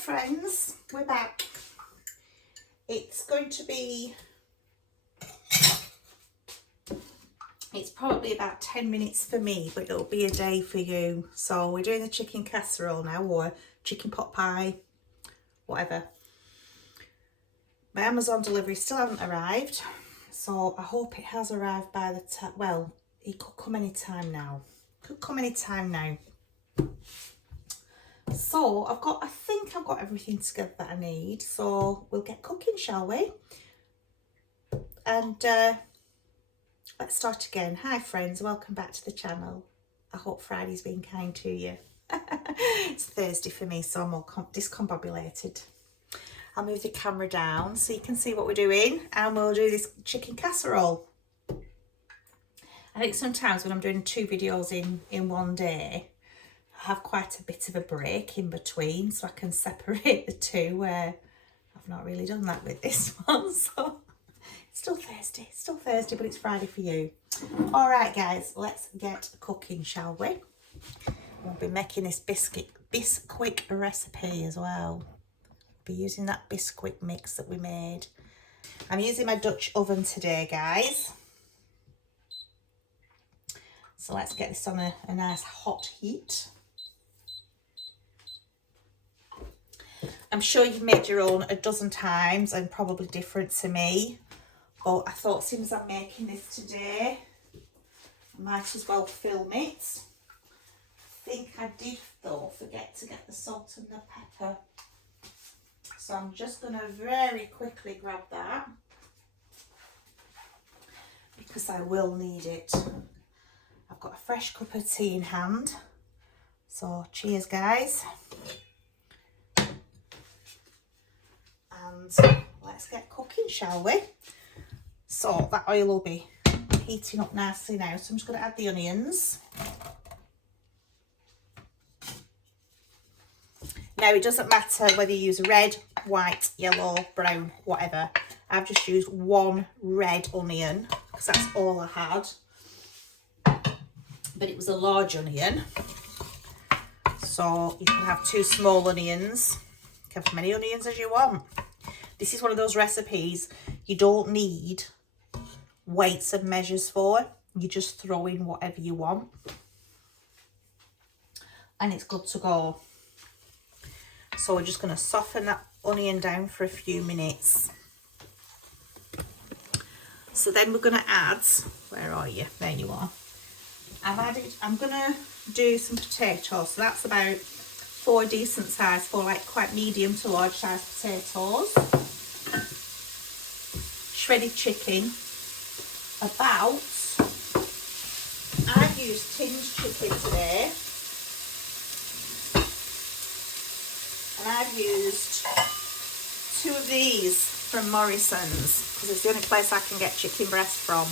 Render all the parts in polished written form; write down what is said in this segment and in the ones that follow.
friends, we're back. It's probably about 10 minutes for me, but it'll be a day for you. So we're doing the chicken casserole now, or chicken pot pie, whatever. My Amazon delivery still hasn't arrived, so I hope it has arrived by the time. Well, it could come any time now. So I think I've got everything together that I need. So we'll get cooking, shall we? And let's start again. Hi friends, welcome back to the channel. I hope Friday's been kind to you. It's Thursday for me, so I'm all discombobulated. I'll move the camera down so you can see what we're doing, and we'll do this chicken casserole. I think sometimes when I'm doing 2 videos in one day, I have quite a bit of a break in between so I can separate the two, where I've not really done that with this one. So it's still Thursday, but it's Friday for you. All right, guys, let's get cooking, shall we? We'll be making this bisquick recipe as well. Be using that bisquick mix that we made. I'm using my Dutch oven today, guys. So let's get this on a nice hot heat. I'm sure you've made your own a dozen times and probably different to me, but I thought since I'm making this today, I might as well film it. I think I did though forget to get the salt and the pepper, so I'm just going to very quickly grab that because I will need it. I've got a fresh cup of tea in hand, so cheers guys. And let's get cooking, shall we? So that oil will be heating up nicely now, so I'm just going to add the onions. Now it doesn't matter whether you use red, white, yellow, brown, whatever. I've just used 1 red onion because that's all I had. But it was a large onion, so you can have 2 small onions. You can have as many onions as you want. This is one of those recipes you don't need weights and measures for. You just throw in whatever you want and it's good to go. So we're just going to soften that onion down for a few minutes. So then we're going to add, where are you? There you are. I'm going to do some potatoes. So that's about 4 decent size, 4 like quite medium to large size potatoes. Shredded chicken. I've used tinned chicken today. And I've used 2 of these from Morrison's because it's the only place I can get chicken breast from.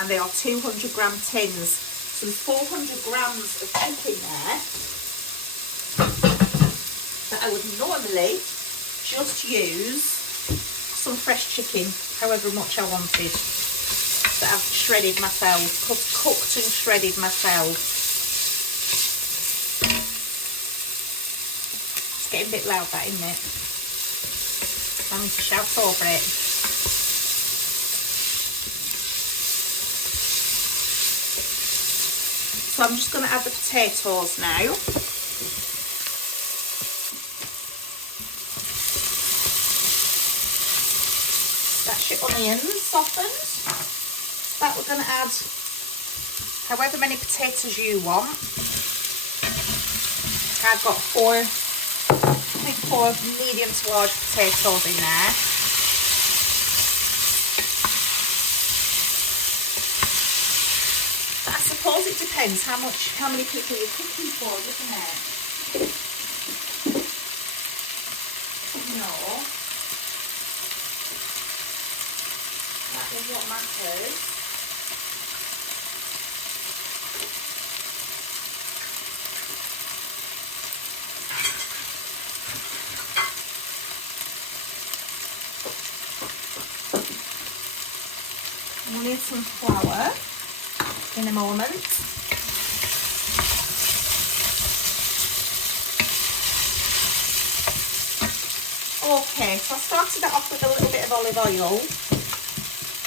And they are 200 gram tins. So there's 400 grams of chicken there that I would normally just use some fresh chicken, however much I wanted, that I've shredded myself, cooked and shredded myself. It's getting a bit loud, that, isn't it? I need to shout over it. So I'm just going to add the potatoes now. That's your onions softened. That we're going to add however many potatoes you want. I've got 4 medium to large potatoes in there. But I suppose it depends how many people you're cooking for, doesn't it? No. That is what matters. We'll need some flour in a moment. Okay, so I started that off with a little bit of olive oil,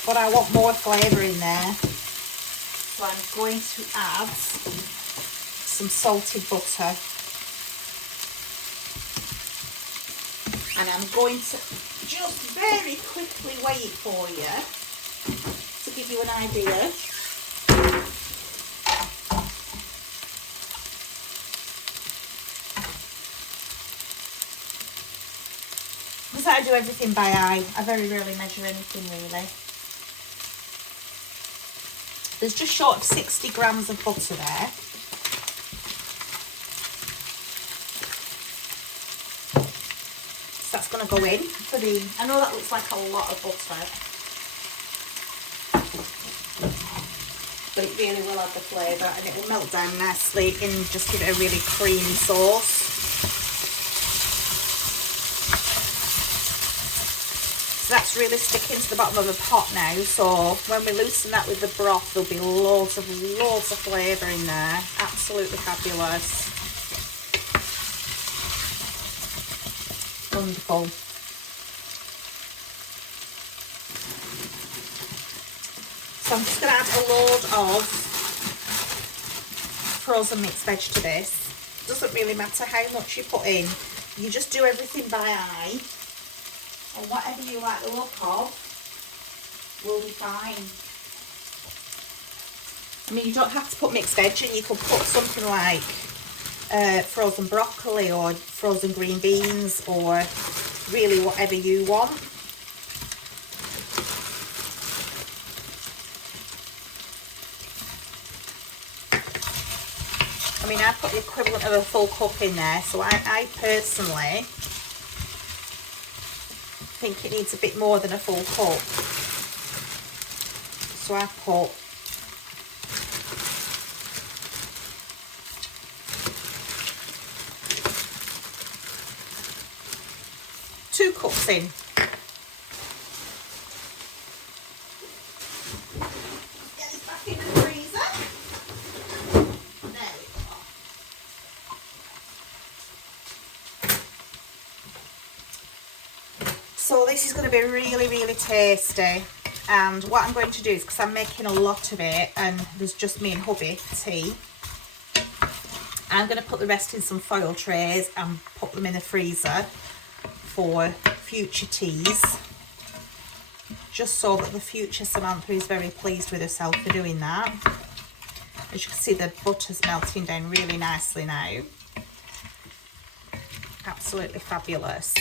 but I want more flavour in there. So I'm going to add some salted butter. And I'm going to just very quickly weigh it for you to give you an idea. Because I do everything by eye. I very rarely measure anything really. There's just short of 60 grams of butter there. So that's going to go in for the, I know that looks like a lot of butter, but it really will add the flavour and it will melt down nicely and just give it a really creamy sauce. So that's really sticking to the bottom of the pot now, so when we loosen that with the broth there'll be loads of flavour in there. Absolutely fabulous. Wonderful. So I'm just going to add a load of frozen mixed veg to this. Doesn't really matter how much you put in, you just do everything by eye. And whatever you like the look of will be fine. I mean, you don't have to put mixed veg in, you could put something like frozen broccoli or frozen green beans or really whatever you want. I mean, I put the equivalent of a full cup in there, so I personally think it needs a bit more than a full cup. So I put two cups in. Get this back in the freezer. There we go. So this is going to be really, really tasty. And what I'm going to do is, because I'm making a lot of it and there's just me and hubby tea, I'm going to put the rest in some foil trays and put them in the freezer for future teas, just so that the future Samantha is very pleased with herself for doing that. As you can see, the butter's melting down really nicely now. Absolutely fabulous.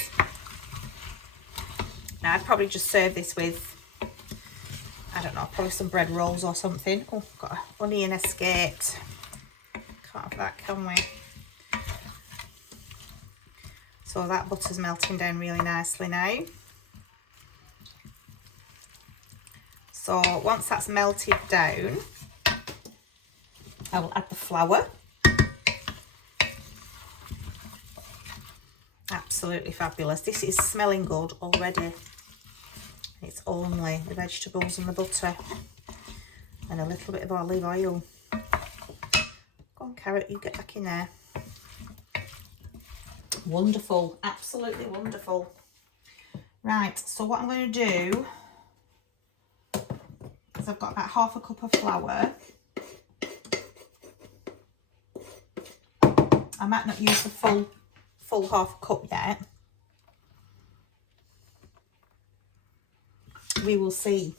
Now I'd probably just serve this with, I don't know, probably some bread rolls or something. Oh, got an onion escaped. Can't have that, can we? So that butter's melting down really nicely now. So once that's melted down, I will add the flour. Absolutely fabulous. This is smelling good already. It's only the vegetables and the butter and a little bit of olive oil. Go on, carrot, you get back in there. Wonderful, absolutely wonderful. Right, so what I'm going to do is I've got about half a cup of flour. I might not use the full half cup yet. We will see.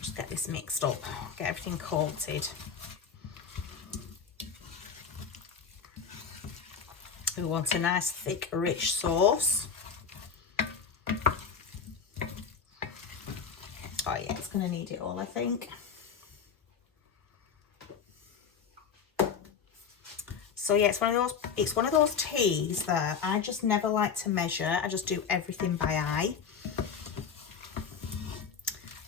Just get this mixed up, get everything coated. We want a nice thick rich sauce. Oh yeah, it's going to need it all, I think. So yeah, it's one of those teas that I just never like to measure. I just do everything by eye.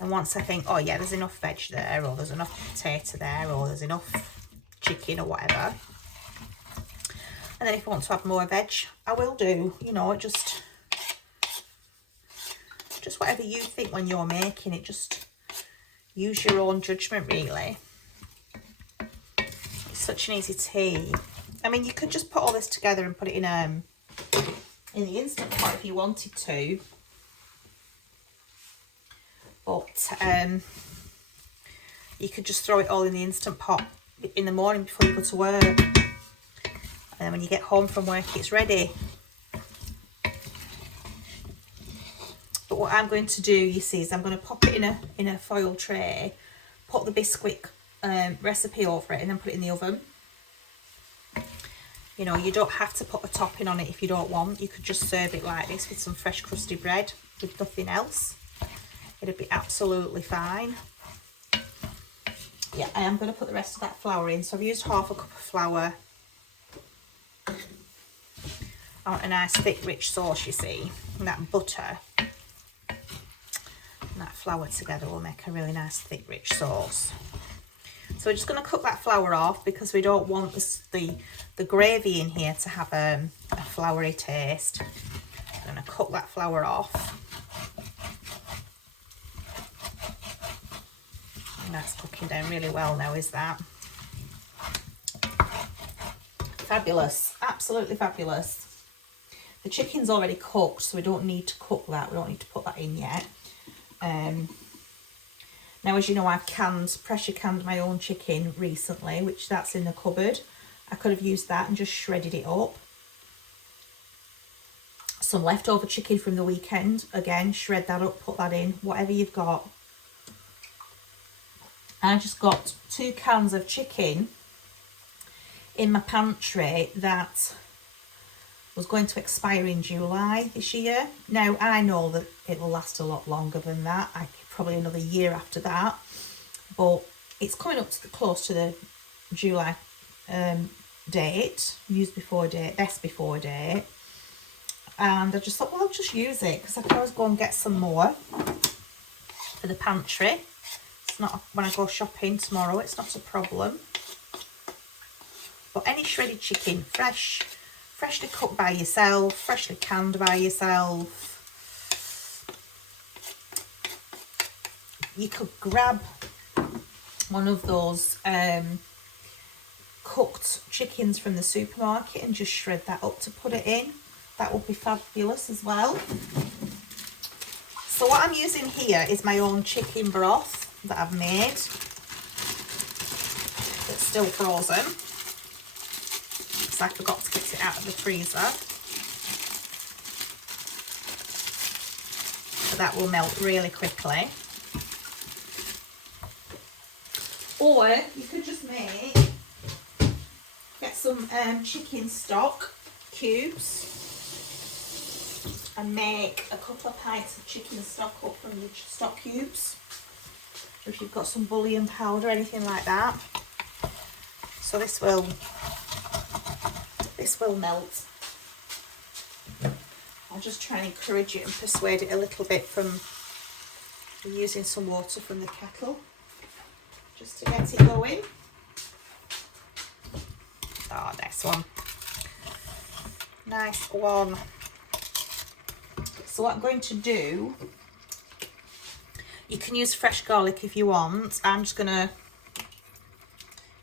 And once I think, oh yeah, there's enough veg there, or there's enough potato there, or there's enough chicken or whatever. And then if I want to add more veg, I will do, you know, just whatever you think when you're making it, just use your own judgment really. It's such an easy tea. I mean, you could just put all this together and put it in in the Instant Pot if you wanted to. But you could just throw it all in the Instant Pot in the morning before you go to work. And then when you get home from work, it's ready. But what I'm going to do, you see, is I'm going to pop it in a foil tray, put the bisquick recipe over it, and then put it in the oven. You know, you don't have to put a topping on it if you don't want. You could just serve it like this with some fresh crusty bread with nothing else. It'd be absolutely fine. Yeah, I am going to put the rest of that flour in. So I've used half a cup of flour. I want a nice thick rich sauce, you see. And that butter and that flour together will make a really nice thick rich sauce. So we're just going to cook that flour off because we don't want the gravy in here to have a floury taste. I'm going to cook that flour off. And that's cooking down really well now, is that? Fabulous, absolutely fabulous. The chicken's already cooked, so we don't need to cook that. We don't need to put that in yet. Now, as you know, I've pressure canned my own chicken recently, which that's in the cupboard. I could have used that and just shredded it up. Some leftover chicken from the weekend, again, shred that up, put that in, whatever you've got. I just got 2 cans of chicken in my pantry that was going to expire in July this year. Now, I know that it will last a lot longer than that. Probably another year after that. But it's coming up to close to the July date, use before date, best before date. And I just thought, well, I'll just use it because I can always go and get some more for the pantry. It's not, when I go shopping tomorrow, it's not a problem. But any shredded chicken, freshly cooked by yourself, freshly canned by yourself. You could grab one of those cooked chickens from the supermarket and just shred that up to put it in. That would be fabulous as well. So what I'm using here is my own chicken broth that I've made. It's still frozen. So I forgot to get it out of the freezer. So that will melt really quickly. Or you could just get some chicken stock cubes and make a couple of pints of chicken stock up from the stock cubes. If you've got some bouillon powder, anything like that. So this will melt. I'll just try and encourage it and persuade it a little bit from using some water from the kettle. Just to get it going. Oh, nice one. Nice one. So what I'm going to do, you can use fresh garlic if you want. I'm just going to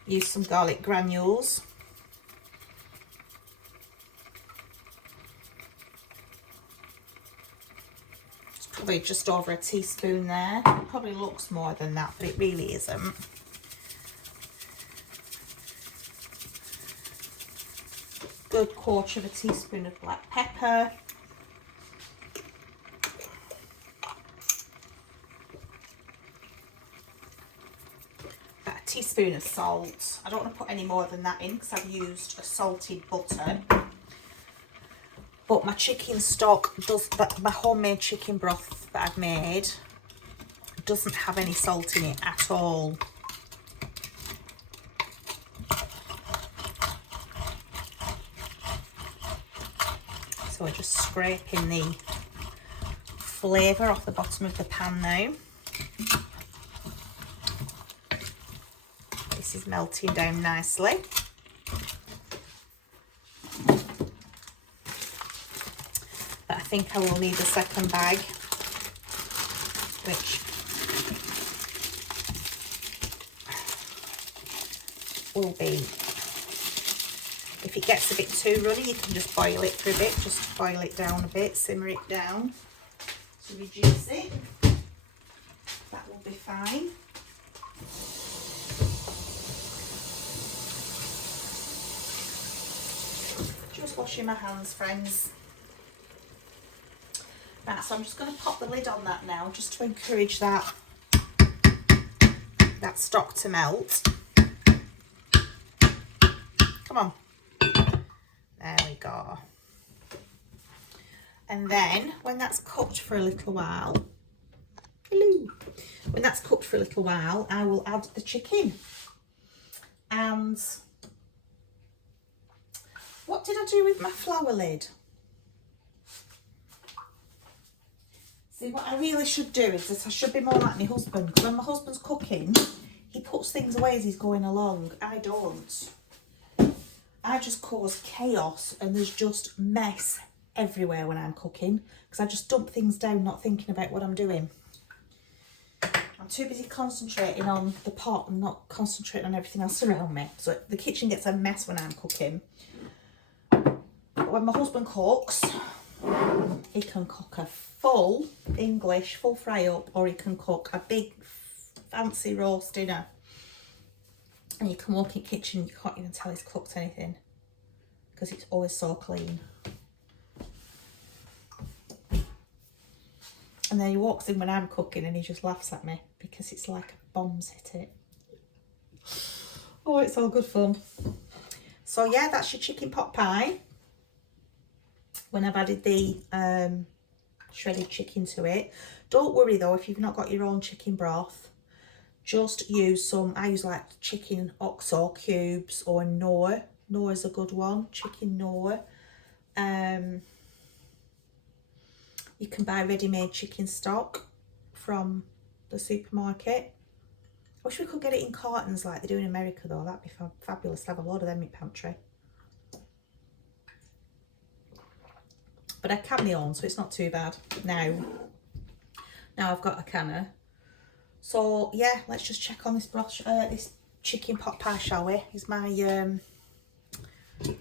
use some garlic granules. It's probably just over a teaspoon there. It probably looks more than that, but it really isn't. Good 1/4 teaspoon of black pepper. About a teaspoon of salt. I don't want to put any more than that in because I've used a salted butter. But my chicken stock my homemade chicken broth that I've made doesn't have any salt in it at all. So we're just scraping the flavour off the bottom of the pan now. This is melting down nicely. But I think I will need a second bag, which will be If it gets a bit too runny, you can just boil it for a bit, just boil it down a bit, simmer it down to reduce it. That will be fine. Just washing my hands, friends. Right, so I'm just going to pop the lid on that now, just to encourage that stock to melt. Come on. There we go. And then when that's cooked for a little while, when that's cooked for a little while, I will add the chicken. And what did I do with my flour lid? See, what I really should do is that I should be more like my husband, because when my husband's cooking, he puts things away as he's going along. I don't. I just cause chaos, and there's just mess everywhere when I'm cooking, because I just dump things down not thinking about what I'm doing. I'm too busy concentrating on the pot and not concentrating on everything else around me. So the kitchen gets a mess when I'm cooking. But when my husband cooks, he can cook a full English, full fry up, or he can cook a big fancy roast dinner. And you can walk in the kitchen, you can't even tell he's cooked anything, because it's always so clean. And then he walks in when I'm cooking and he just laughs at me, because it's like bombs hit it. Oh, it's all good fun. So yeah, that's your chicken pot pie. When I've added the shredded chicken to it. Don't worry though, if you've not got your own chicken broth, just use some, I use like chicken oxo cubes or Knorr. Knorr is a good one, chicken Knorr. You can buy ready-made chicken stock from the supermarket. I wish we could get it in cartons like they do in America though. That'd be fabulous to have a load of them in pantry. But I can my own, so it's not too bad. Now I've got a canner. So yeah, let's just check on this this chicken pot pie, shall we? Is my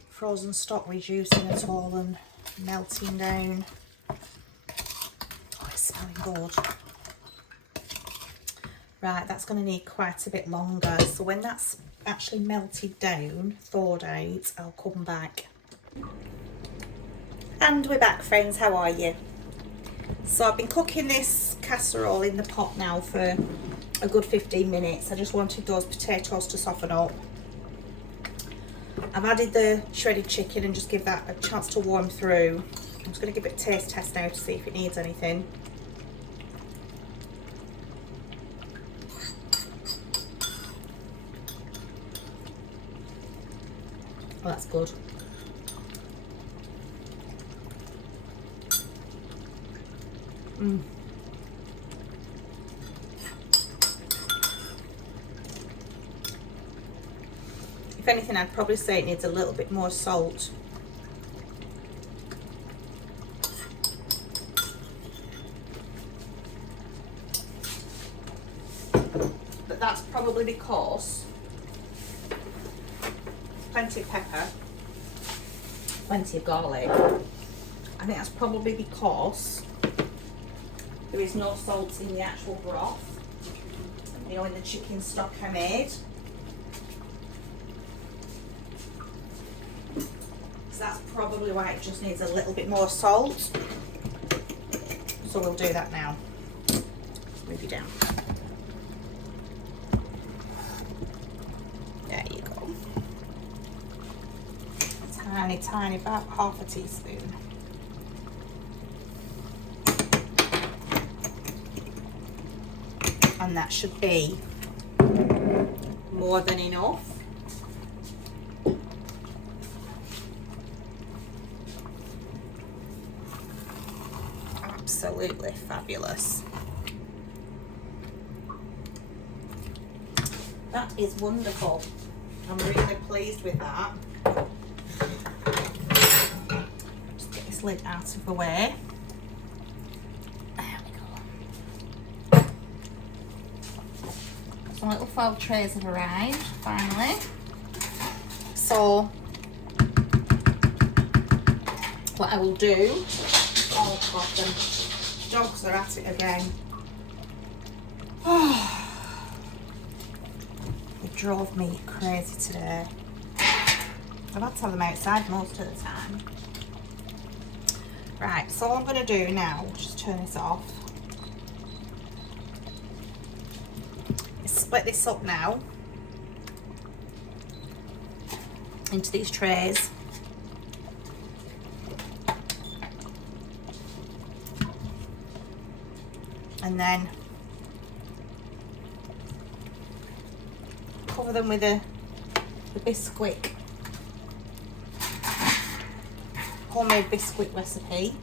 frozen stock reducing at all and melting down? Oh, it's smelling good. Right, that's going to need quite a bit longer. So when that's actually melted down, thawed out, I'll come back. And we're back, friends. How are you? So I've been cooking this casserole in the pot now for a good 15 minutes. I just wanted those potatoes to soften up. I've added the shredded chicken and just give that a chance to warm through. I'm just going to give it a taste test now to see if it needs anything. Oh, that's good. If anything, I'd probably say it needs a little bit more salt. But that's probably because plenty of pepper, plenty of garlic. I think that's probably because there is no salt in the actual broth, you know, in the chicken stock I made. So that's probably why it just needs a little bit more salt. So we'll do that now. Move you down. There you go. Tiny, tiny, about half a teaspoon. And that should be more than enough. Absolutely fabulous. That is wonderful. I'm really pleased with that. Just get this lid out of the way. Some little foil trays have arrived finally. So what I will do, oh God, them dogs are at it again. Oh, they drove me crazy today. I've had to have them outside most of the time. Right, so all I'm going to do now, just turn this off, is split this up now into these trays. And then cover them with the bisquick, homemade bisquick recipe.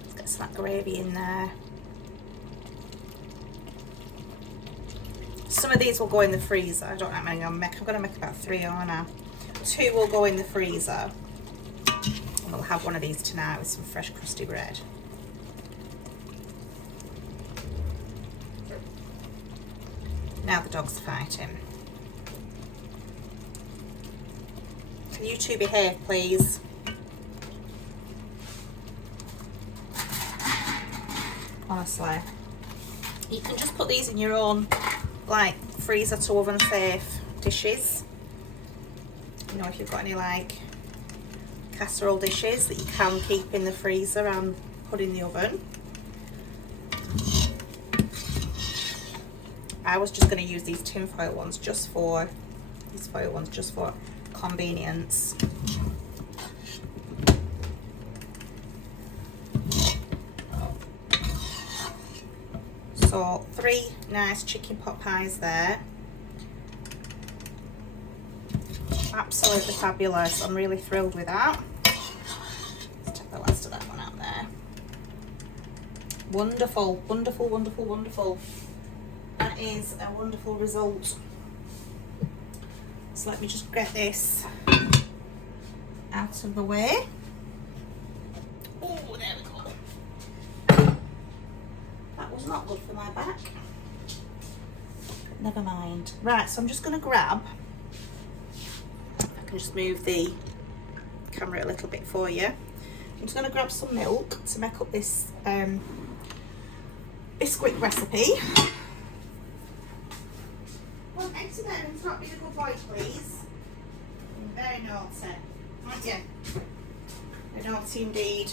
Let's get some of that gravy in there. Some of these will go in the freezer. I don't know how many I'm going to make about 3, aren't I? 2 will go in the freezer. And we'll have one of these tonight with some fresh crusty bread. Now the dog's fighting. Can you two behave, please? Honestly. You can just put these in your own, like, freezer to oven safe dishes. You know, if you've got any, like, casserole dishes that you can keep in the freezer and put in the oven. I was just going to use these tin foil ones just for convenience. So 3 nice chicken pot pies there. Absolutely fabulous. I'm really thrilled with that. Let's take the last of that one out there. Wonderful, wonderful, wonderful, wonderful. That is a wonderful result. So let me just get this out of the way. Oh, there we go. That was not good for my back. Never mind. Right, so I'm just going to grab, I can just move the camera a little bit for you. I'm just going to grab some milk to make up this bisquick recipe. Well, enter there and stop being a good boy, please. You're very naughty, aren't you? Very naughty indeed.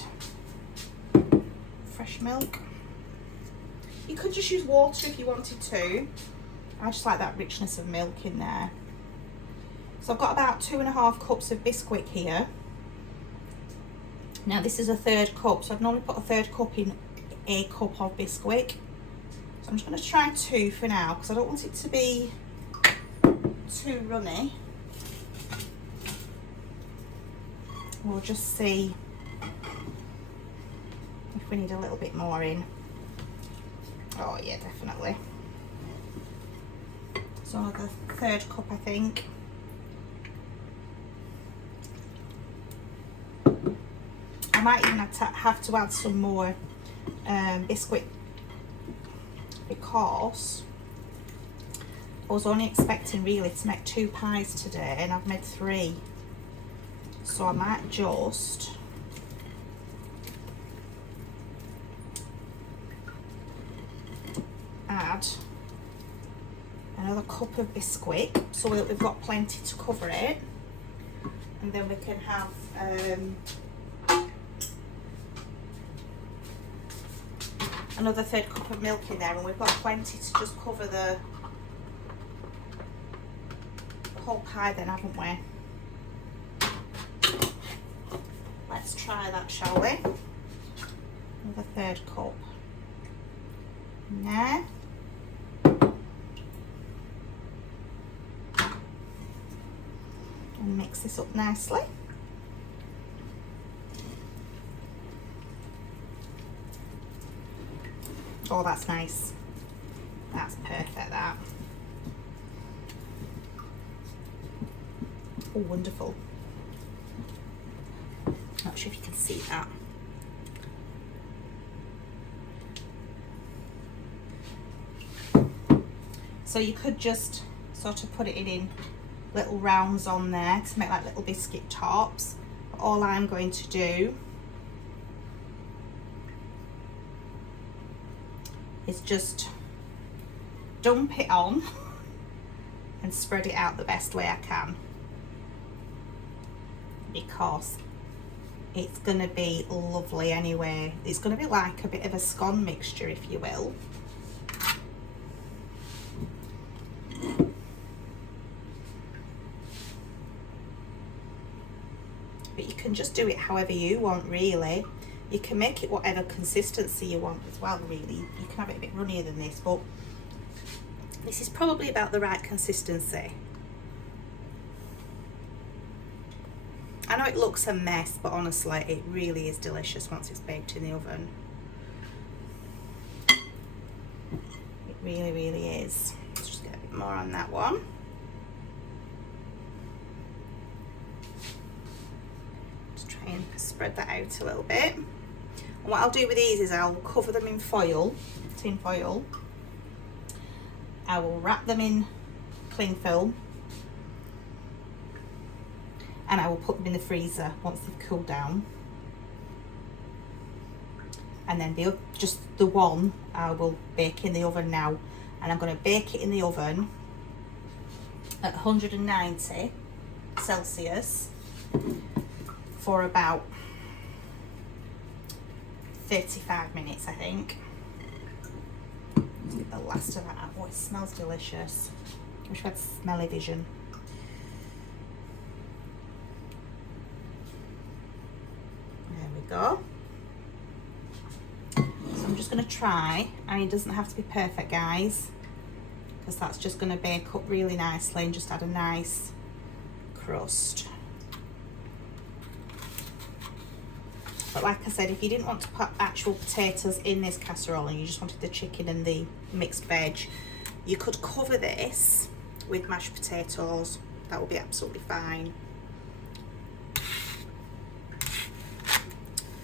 Fresh milk. You could just use water if you wanted to. I just like that richness of milk in there. So I've got about 2.5 cups of bisquick here. Now this is a 1/3 cup, so I'd normally put a 1/3 cup in a cup of bisquick. So I'm just going to try 2 for now because I don't want it to be too runny. We'll just see if we need a little bit more in. Oh yeah, definitely. So the 1/3 cup, I think. I might even have to add some more bisquick because I was only expecting really to make 2 pies today and I've made 3. So I might just add another cup of bisquick so that we've got plenty to cover it, and then we can have another 1/3 cup of milk in there, and we've got plenty to just cover the whole pie then, haven't we? Let's try that, shall we? Another 1/3 cup in there. And mix this up nicely. Oh, that's nice. That's perfect, that. Oh, wonderful. Not sure if you can see that. So you could just sort of put it in little rounds on there to make like little biscuit tops. But all I'm going to do is just dump it on and spread it out the best way I can, because it's going to be lovely anyway. It's going to be like a bit of a scone mixture, if you will. But you can just do it however you want, really. You can make it whatever consistency you want as well, really. You can have it a bit runnier than this, but this is probably about the right consistency. I know it looks a mess, but honestly, it really is delicious once it's baked in the oven. It really, really is. Let's just get a bit more on that one. Just try and spread that out a little bit. And what I'll do with these is I'll cover them in foil, tin foil. I will wrap them in cling film, and I will put them in the freezer once they've cooled down. And then just the one I will bake in the oven now, and I'm going to bake it in the oven at 190 Celsius for about 35 minutes, I think. Let's get the last of that out. Oh, it smells delicious. I wish we had smelly vision. Go. So I'm just going to try, and it doesn't have to be perfect, guys, because that's just going to bake up really nicely and just add a nice crust. But like I said, if you didn't want to put actual potatoes in this casserole and you just wanted the chicken and the mixed veg, you could cover this with mashed potatoes. That would be absolutely fine.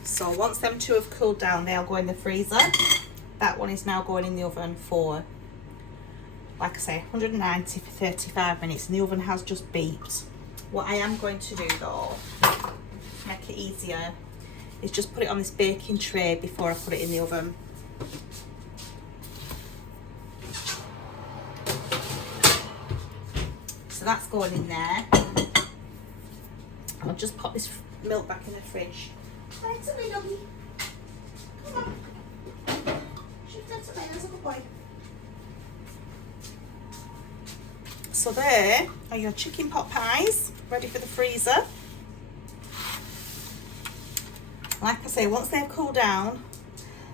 So once them two have cooled down, they'll go in the freezer. That one is now going in the oven for, like I say, 190 for 35 minutes, and the oven has just beeped. What I am going to do though, to make it easier, is just put it on this baking tray before I put it in the oven. So that's going in there. I'll just pop this milk back in the fridge. Hi, it's a wee doggy. Come on. Shift that to me, that's a good boy. So there are your chicken pot pies, ready for the freezer. Like I say, once they've cooled down,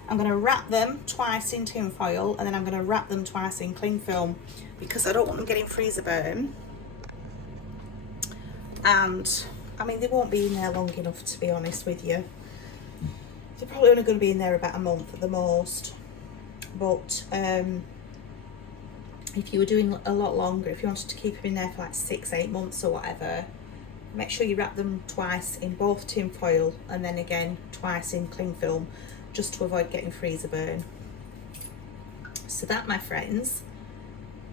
I'm going to wrap them twice in tin foil, and then I'm going to wrap them twice in cling film, because I don't want them getting freezer burn. And I mean, they won't be in there long enough, to be honest with you. They're probably only going to be in there about a month at the most. But if you were doing a lot longer, if you wanted to keep them in there for like 6-8 months or whatever, make sure you wrap them twice in both tin foil, and then again twice in cling film, just to avoid getting freezer burn. So that, my friends,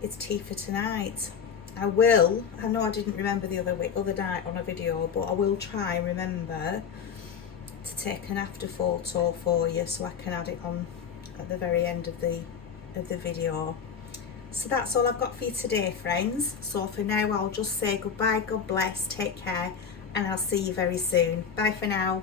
is tea for tonight. I know I didn't remember the other night on a video, but I will try and remember to take an after photo for you, so I can add it on at the very end of the video. So that's all I've got for you today, friends. So for now, I'll just say goodbye, God bless, take care, and I'll see you very soon. Bye for now.